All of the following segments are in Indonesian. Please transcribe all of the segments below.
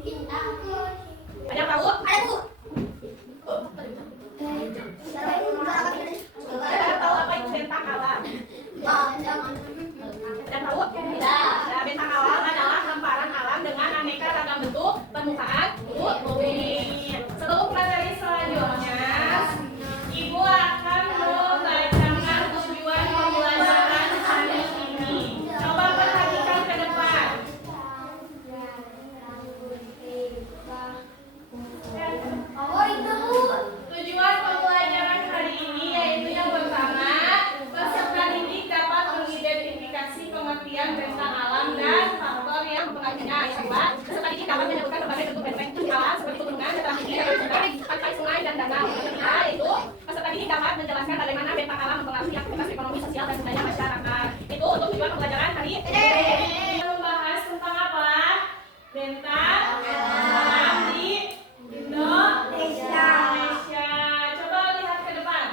Ada yang tahu? Ada Bu. Ada yang tahu apa itu bentang alam? Ada yang tahu? Nah, bentang alam adalah hamparan alam dengan aneka ragam bentuk permukaan bumi. Sebelum materi selanjutnya, Ibu akan membacakan tujuan pembelajaran hari ini. Coba perhatikan ke depan. Oh itu Bu. Tujuan pembelajaran hari ini yaitu yang pertama, peserta didik dapat mengidentifikasi pengertian bentang alam dan faktor yang mempengaruhinya. Yang kedua, peserta didik dapat menyebutkan berbagai bentuk bentang alam seperti pegunungan, dataran tinggi, pantai, sungai, dan danau. Yang ketiga, yaitu peserta didik dapat menjelaskan bagaimana bentang alam mempengaruhi aktivitas ekonomi, sosial, dan budaya masyarakat. Itu untuk tujuan pembelajaran hari ini. Kita membahas tentang apa? Bentang alam di Indonesia. Coba lihat ke depan.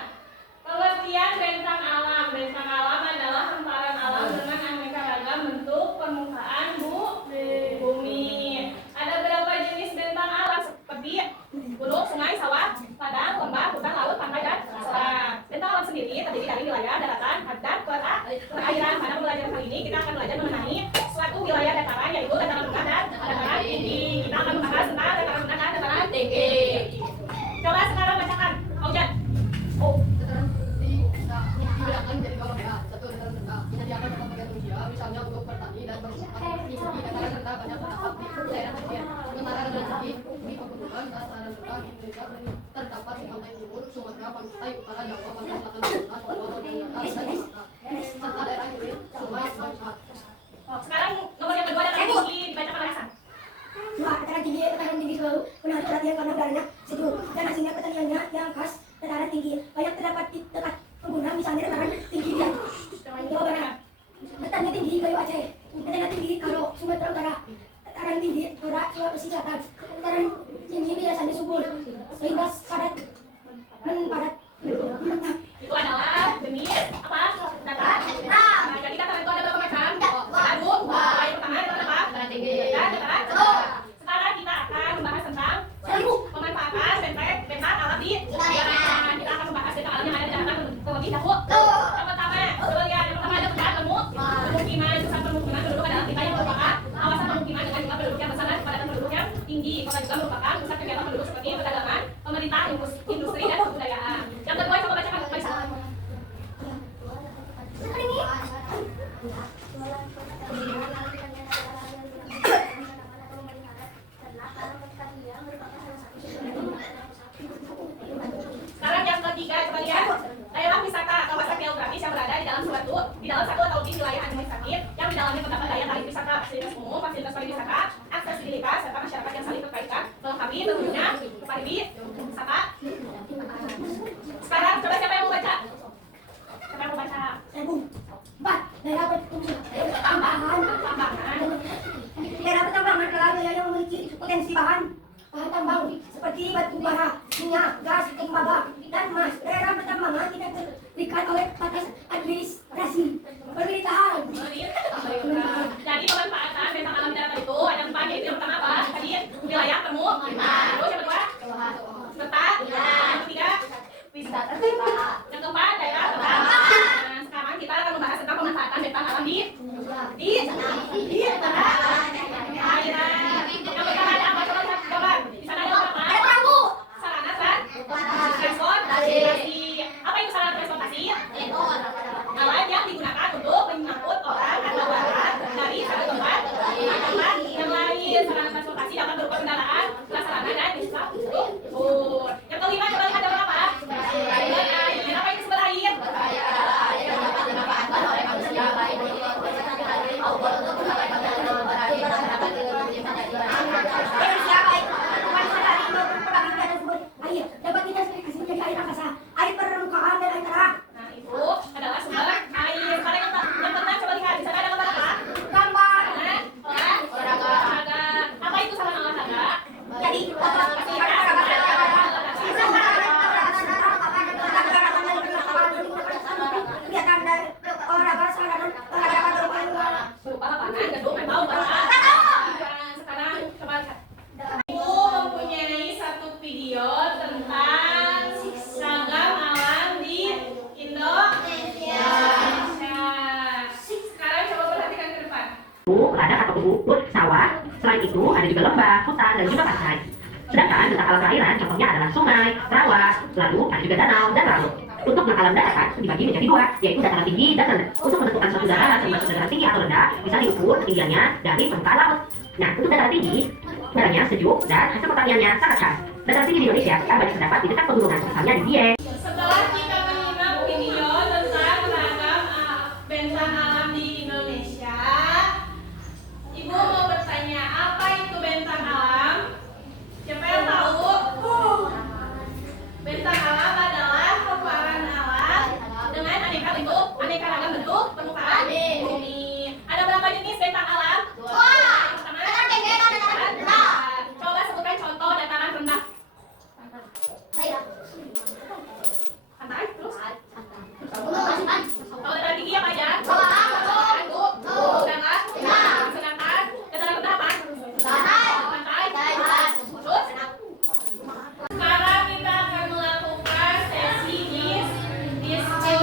Pengertian bentang alam. Bentang alam adalah hamparan alam dengan aneka ragam bentuk permukaan bumi. Ada berapa jenis bentang alam seperti gunung, sungai, sawah, padang, lembah, hutan, laut, pantai, dan selat. Bentang alam sendiri terdiri dari wilayah daratan dan perairan. Pada pembelajaran kali ini kita akan belajar mengenai suatu wilayah dataran, yaitu dataran rendah dan dataran tinggi. Kita akan membahas tentang dataran rendah dan dataran tinggi. Coba sekarang bacakan, Aujan. Dataran tinggi dibedakan menjadi dua area. Satu dataran rendah menyediakan tempat bagi manusia, misalnya untuk bertani dan bermusyawarah. Di dataran rendah banyak terdapat di daerah pesisir. Sementara dataran tinggi di pegunungan. Dataran rendah Indonesia terdapat di pantai timur, Sumatera, pantai utara Jawa, pantai selatan Sumatera, Papua, dan Sumatera, serta daerah hilir, sungai, dan selat. Sekarang nomor yang kedua dataran tinggi dibacakan oleh Hasan. Dataran tinggi selalu menarik perhatian karena udaranya sejuk dan hasilnya pertaniannya yang khas dataran tinggi. Banyak terdapat di dekat pegunungan, misalnya dataran tinggi di Jawa Barat, dataran tinggi Gayo Aceh, dataran tinggi Karo Sumatera Utara, dataran tinggi Torak Sulawesi Selatan. Dataran tinggi biasanya subur sehingga padat menpadat. Itu adalah jenis apa? Dataran. Nah, jadi dataran itu ada berapa macam? Satu, yang pertama itu apa? Dataran tinggi. Dan dataran. Sekarang kita akan membahas tentang pemanfaatan bentang alam di daratan. Kita akan membahas bentang alam yang ada di daratan terlebih dahulu. Yang pertama, coba lihat. Yang pertama ada bentang pemukiman. Susah pemukiman penduduk adalah kita yang merupakan kawasan pemukiman dengan jumlah penduduk yang besar dan kepadatan penduduk yang tinggi. Kota juga merupakan pusat kegiatan penduduk seperti perdagangan, pemerintah, industri, dan kebudayaan. Yang kedua, coba bacakan Faisal. Sekarang yang ketiga, coba lihat. Daerah wisata atau kawasan geografis yang berada di dalam satu atau lebih wilayah administratif yang di dalamnya terdapat daya tarik wisata, fasilitas umum, fasilitas pariwisata, aksesibilitas, serta masyarakat yang saling terkaitkan melengkapi tentunya pariwisata. Sekarang coba siapa yang mau baca? Siapa yang mau baca? Empat, daerah pertambangan. Daerah pertambangan adalah wilayah yang memiliki potensi bahan tambang seperti batu bara, minyak, gas, tembaga, dan emas. Daerah pertambangan tidak terikat oleh batas administrasi pemerintahan. Jadi pemanfaatan bentang alam di daratan itu ada 4, yaitu yang pertama apa? Tadi wilayah pemukiman. Terus yang kedua serta. Yang ketiga wisata. Yang keempat daerah pertambangan. Sekarang kita akan membahas tentang pemanfaatan bentang alam di daratan. Yang pertama ada apa? Coba di sana ada apa? Ada perahu. Sarana transportasi. Apa itu sarana transportasi? Alat yang digunakan untuk mengangkut orang atau barang dari satu tempat ke tempat yang lain. Sarana transportasi dapat berupa kendaraan, prasarana, dan infrastruktur. Yang kelima, coba lihat ada apa? Air. Apa itu sumber air? Yang dapat dimanfaatkan oleh manusia baik untuk sehari-hari maupun untuk dapat diklasifikasi menjadi air angkasa, air permukaan, dan air tanah. Nah, itu adalah sumber air. Sekarang yang pernah coba lihat di sana ada gambar apa? Gambar. Olahraga. Apa itu sarana olahraga? Jadi kegiatan dari olahraga sarana olahraga Berupa lapangan, gedung, atau barang. Sekarang coba lihat. dan juga pantai. Sedangkan bentang alam perairan contohnya adalah sungai, rawa, lalu ada juga danau dan laut. Untuk bentang alam daratan dibagi menjadi dua, yaitu dataran tinggi dan rendah. Untuk menentukan suatu dataran termasuk dataran tinggi atau rendah, bisa diukur ketinggiannya dari permukaan laut. Nah, untuk dataran tinggi, udaranya sejuk dan hasil pertaniannya sangat khas. Dataran tinggi di Indonesia banyak terdapat di dekat pegunungan, misalnya di Dieng. Setelah kita menyimak video tentang ragam bentang alam di Indonesia, Ibu mau bertanya, apa itu bentang alam? Siapa yang tahu? Bentang alam adalah hamparan alam dengan aneka ragam bentuk permukaan bumi. Ada berapa jenis bentang alam? Pertama, dataran rendah. Coba sebutkan contoh dataran rendah. Pantai, terus? Kalau dataran tinggi apa aja? Sedangkan dataran rendah apa? Pantai. Terus? Sekarang kita akan melakukan sesi diskusi.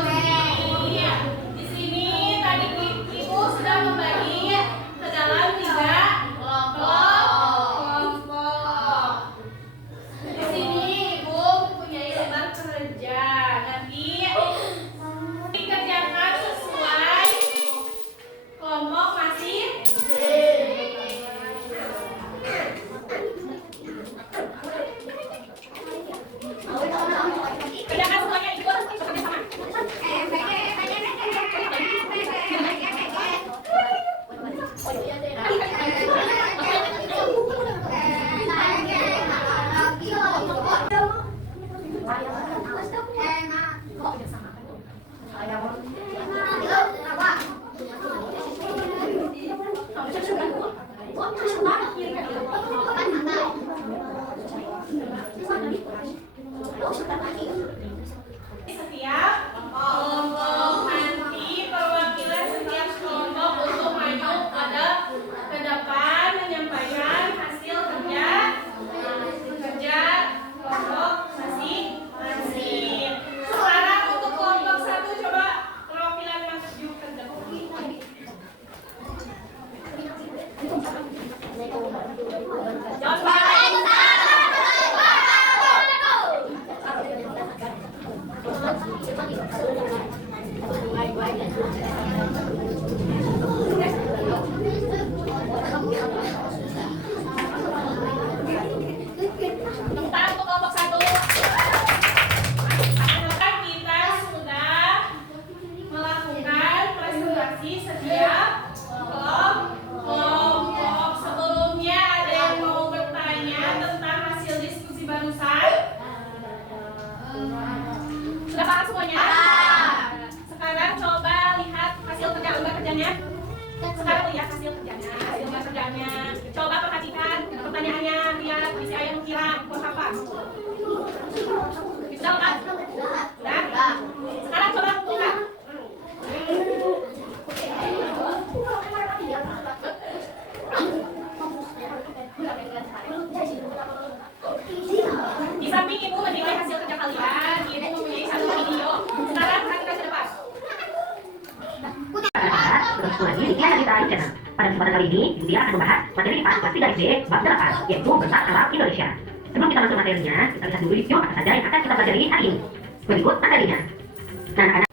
Di sini tadi Ibu sudah membagi ke dalam 3 kelompok. Di sini Ibu mempunyai lembar kerja. Nanti dikerjakan sesuai kelompok masing-masing. Kerjakan semuanya ikut bekerja sama. Setiap kelompok nanti perwakilan setiap kelompok untuk maju ke depan menyampaikan hasil kerja kelompok masing-masing. Sekarang untuk kelompok 1 coba perwakilan maju ke depan. Sebentar untuk kelompok 1. Kita sudah melakukan presentasi setiap kelompok. Sebelumnya ada yang mau bertanya tentang hasil diskusi barusan? Sudah paham semuanya? Sekarang coba lihat hasil lembar kerjanya. Sekarang lihat hasil lembar kerjanya. Coba perhatikan pertanyaannya, lihat isi ayam kira apa. Bisa kan? Sudah? Sekarang coba buka. Di samping Ibu menilai hasil kerja kalian, Ibu mempunyai satu video. Sekarang perhatikan ke depan. Terus lagi di Kiara Kita Channel. Pada kesempatan kali ini, Yulia akan membahas materi IPA kelas 3 SD bab 8, yaitu bentang alam Indonesia. Sebelum kita masuk materinya, kita lihat dulu yuk apa saja yang akan kita pelajari hari ini. Berikut materinya. Nah, anak-anak